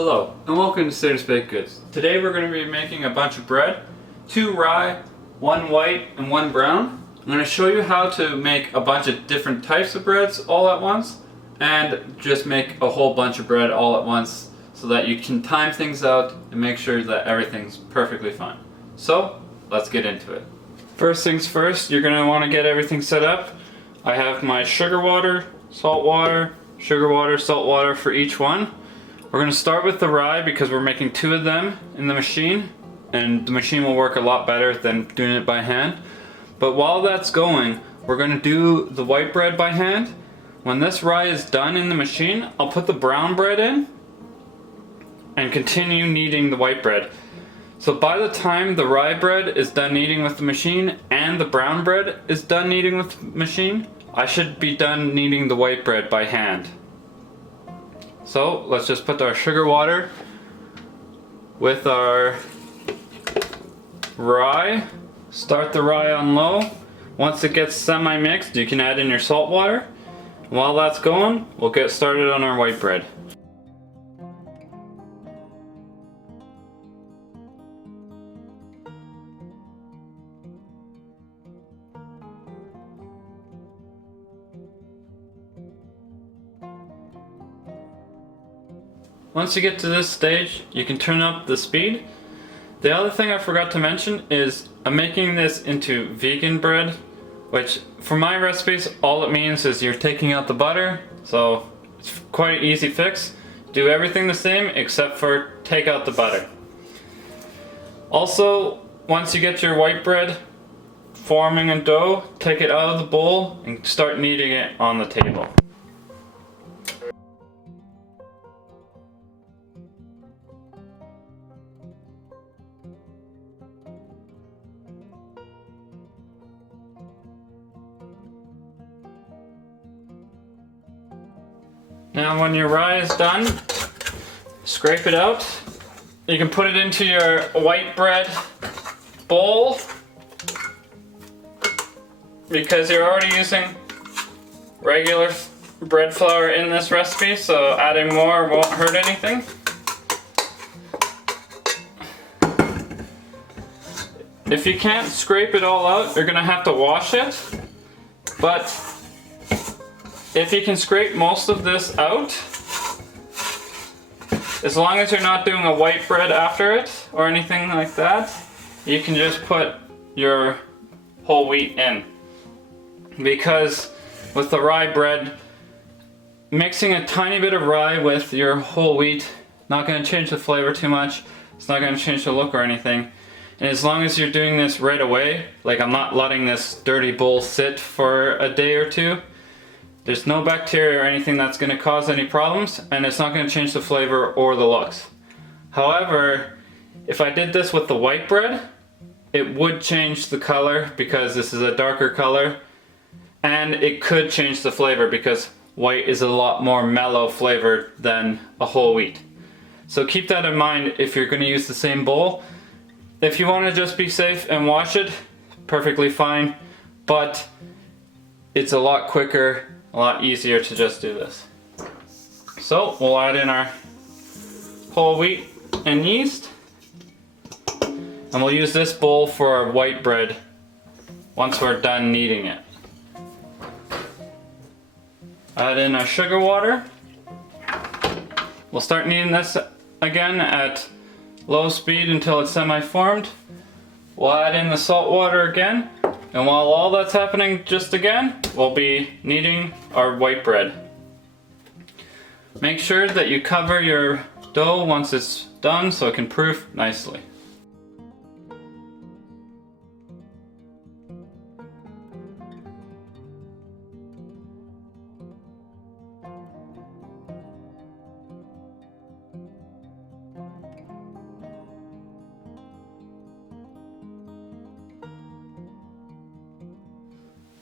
Hello, and welcome to Sadie's Baked Goods. Today we're going to be making a bunch of bread, 2 rye, 1 white, and 1 brown. I'm going to show you how to make a bunch of different types of breads all at once, and just make a whole bunch of bread all at once so that you can time things out and make sure that everything's perfectly fine. So, let's get into it. First things first, you're going to want to get everything set up. I have my sugar water, salt water, salt water for each one. We're going to start with the rye because we're making 2 of them in the machine, and the machine will work a lot better than doing it by hand. But while that's going, we're going to do the white bread by hand. When this rye is done in the machine, I'll put the brown bread in and continue kneading the white bread. So by the time the rye bread is done kneading with the machine and the brown bread is done kneading with the machine, I should be done kneading the white bread by hand. So let's just put our sugar water with our rye. Start the rye on low. Once it gets semi-mixed, you can add in your salt water. While that's going, we'll get started on our white bread. Once you get to this stage, you can turn up the speed. The other thing I forgot to mention is I'm making this into vegan bread, which for my recipes, all it means is you're taking out the butter, so it's quite an easy fix. Do everything the same except for take out the butter. Also, once you get your white bread forming a dough, take it out of the bowl and start kneading it on the table. Now when your rye is done, scrape it out. You can put it into your white bread bowl because you're already using regular bread flour in this recipe, so adding more won't hurt anything. If you can't scrape it all out, you're gonna have to wash it, but if you can scrape most of this out, as long as you're not doing a white bread after it or anything like that, you can just put your whole wheat in. Because with the rye bread, mixing a tiny bit of rye with your whole wheat, not going to change the flavor too much, it's not going to change the look or anything. And as long as you're doing this right away, like I'm not letting this dirty bowl sit for a day or two, there's no bacteria or anything that's going to cause any problems, and it's not going to change the flavor or the looks. However, if I did this with the white bread, it would change the color because this is a darker color, and it could change the flavor because white is a lot more mellow flavored than a whole wheat. So keep that in mind if you're going to use the same bowl. If you want to just be safe and wash it, perfectly fine, but it's a lot quicker, a lot easier to just do this. So we'll add in our whole wheat and yeast, and we'll use this bowl for our white bread once we're done kneading it. Add in our sugar water. We'll start kneading this again at low speed until it's semi-formed. We'll add in the salt water again. And while all that's happening just again, we'll be kneading our white bread. Make sure that you cover your dough once it's done so it can proof nicely.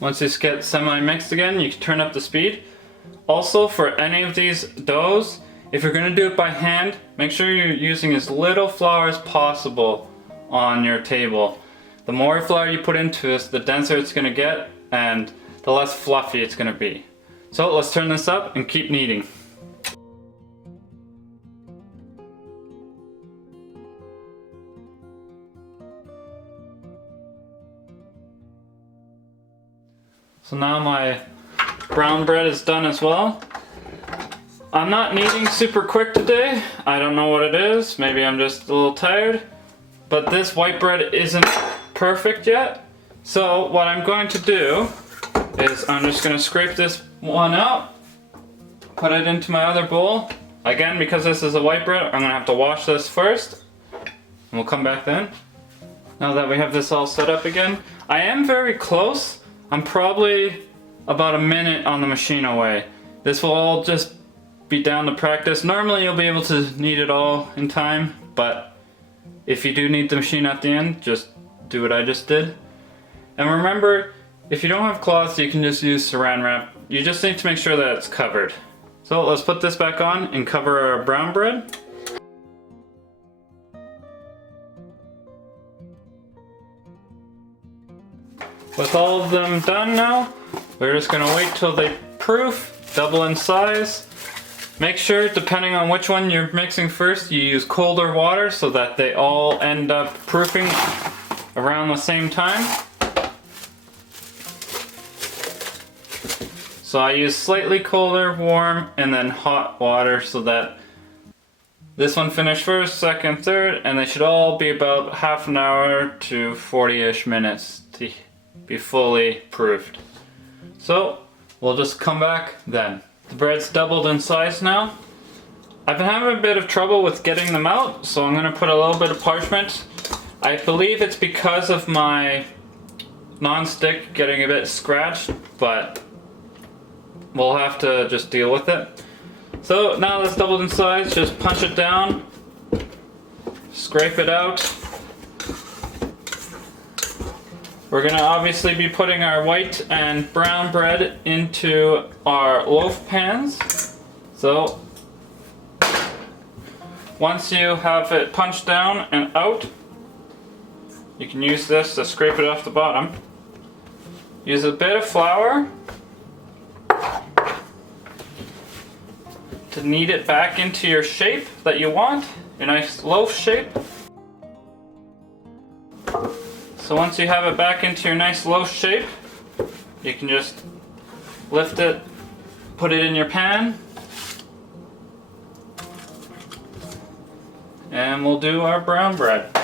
Once this gets semi-mixed again, you can turn up the speed. Also, for any of these doughs, if you're going to do it by hand, make sure you're using as little flour as possible on your table. The more flour you put into this, the denser it's going to get and the less fluffy it's going to be. So let's turn this up and keep kneading. So now my brown bread is done as well. I'm not kneading super quick today. I don't know what it is. Maybe I'm just a little tired. But this white bread isn't perfect yet. So what I'm going to do is I'm just going to scrape this one out, put it into my other bowl. Again, because this is a white bread, I'm going to have to wash this first. And we'll come back then. Now that we have this all set up again. I am very close. I'm probably about a minute on the machine away. This will all just be down to practice. Normally you'll be able to knead it all in time, but if you do need the machine at the end, just do what I just did. And remember, if you don't have cloths, you can just use saran wrap. You just need to make sure that it's covered. So let's put this back on and cover our brown bread. With all of them done now, we're just gonna wait till they proof, double in size. Make sure, depending on which one you're mixing first, you use colder water so that they all end up proofing around the same time. So I use slightly colder, warm, and then hot water so that this one finished first, second, third, and they should all be about half an hour to 40-ish minutes to be fully proofed. So we'll just come back then. The bread's doubled in size now. I've been having a bit of trouble with getting them out, so I'm going to put a little bit of parchment. I believe it's because of my non-stick getting a bit scratched, but we'll have to just deal with it. So now that's doubled in size, just punch it down, scrape it out. We're gonna obviously be putting our white and brown bread into our loaf pans. So once you have it punched down and out, you can use this to scrape it off the bottom. Use a bit of flour to knead it back into your shape that you want, your nice loaf shape. So once you have it back into your nice loaf shape, you can just lift it, put it in your pan, and we'll do our brown bread.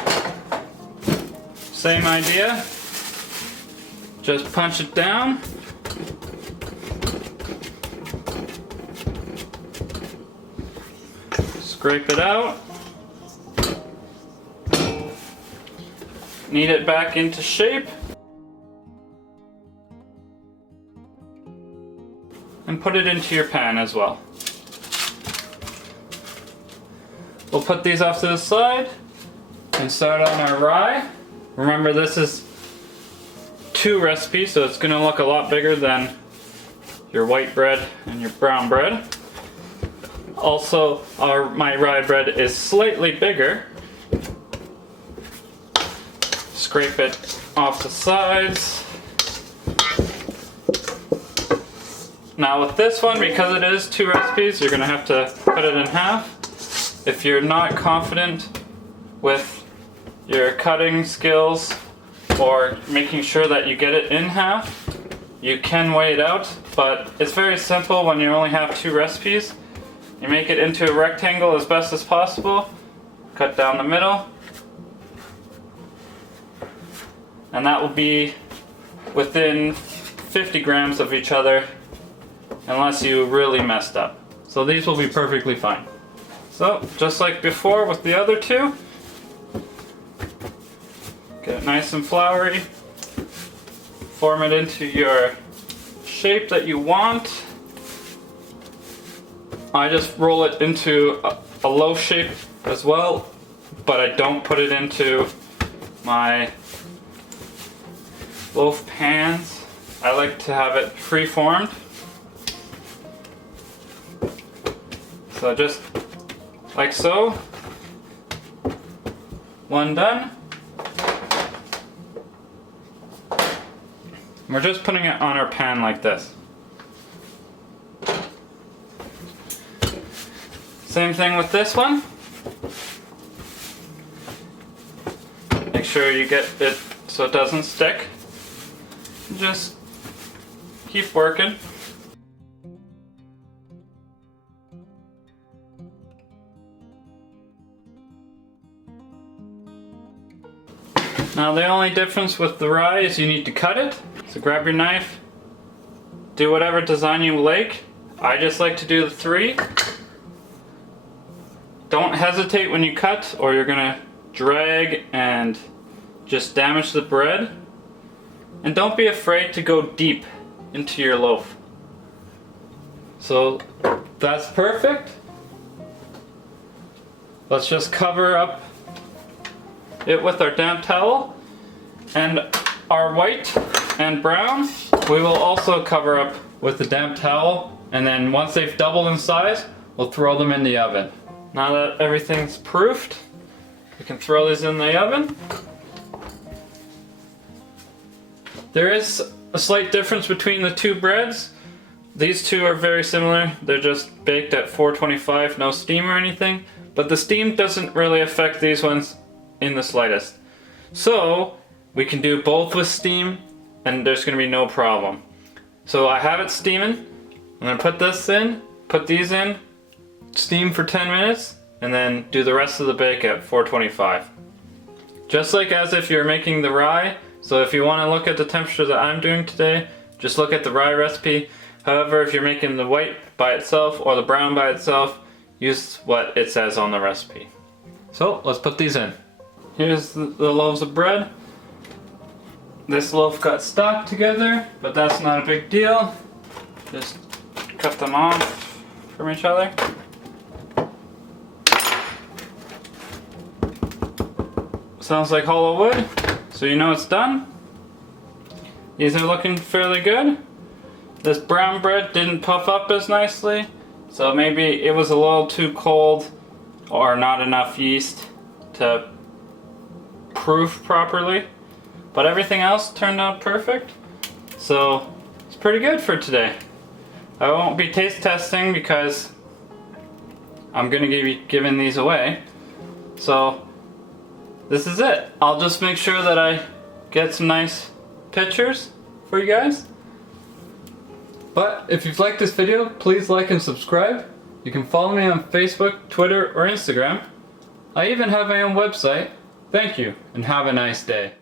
Same idea, just punch it down. Scrape it out. Knead it back into shape. And put it into your pan as well. We'll put these off to the side and start on our rye. Remember, this is 2 recipes, so it's gonna look a lot bigger than your white bread and your brown bread. Also, my rye bread is slightly bigger. Scrape it off the sides. Now with this one, because it is 2 recipes, you're gonna have to cut it in half. If you're not confident with your cutting skills or making sure that you get it in half, you can weigh it out, but it's very simple when you only have 2 recipes. You make it into a rectangle as best as possible, cut down the middle, and that will be within 50 grams of each other unless you really messed up. So these will be perfectly fine. So just like before with the other 2, get it nice and floury, form it into your shape that you want. I just roll it into a loaf shape as well, but I don't put it into my loaf pans. I like to have it free-formed. So just like so. One done. We're just putting it on our pan like this. Same thing with this one. Make sure you get it so it doesn't stick. Just keep working. Now the only difference with the rye is you need to cut it. So grab your knife, do whatever design you like. I just like to do the 3. Don't hesitate when you cut or you're gonna drag and just damage the bread. And don't be afraid to go deep into your loaf. So that's perfect. Let's just cover up it with our damp towel, and our white and brown we will also cover up with the damp towel, and then once they've doubled in size we'll throw them in the oven. Now that everything's proofed, we can throw these in the oven. There is a slight difference between the 2 breads. These 2 are very similar. They're just baked at 425, no steam or anything, but the steam doesn't really affect these ones in the slightest. So we can do both with steam and there's going to be no problem. So I have it steaming. I'm going to put this in, put these in, steam for 10 minutes, and then do the rest of the bake at 425. Just like as if you're making the rye. So if you want to look at the temperature that I'm doing today, just look at the rye recipe. However, if you're making the white by itself or the brown by itself, use what it says on the recipe. So let's put these in. Here's the loaves of bread. This loaf got stuck together, but that's not a big deal. Just cut them off from each other. Sounds like hollow wood, so you know it's done. These are looking fairly good. This brown bread didn't puff up as nicely, so maybe it was a little too cold or not enough yeast to proof properly, but everything else turned out perfect, so it's pretty good for today. I won't be taste testing because I'm gonna be giving these away, so this is it. I'll just make sure that I get some nice pictures for you guys. But if you've liked this video, please like and subscribe. You can follow me on Facebook, Twitter, or Instagram. I even have my own website. Thank you, and have a nice day.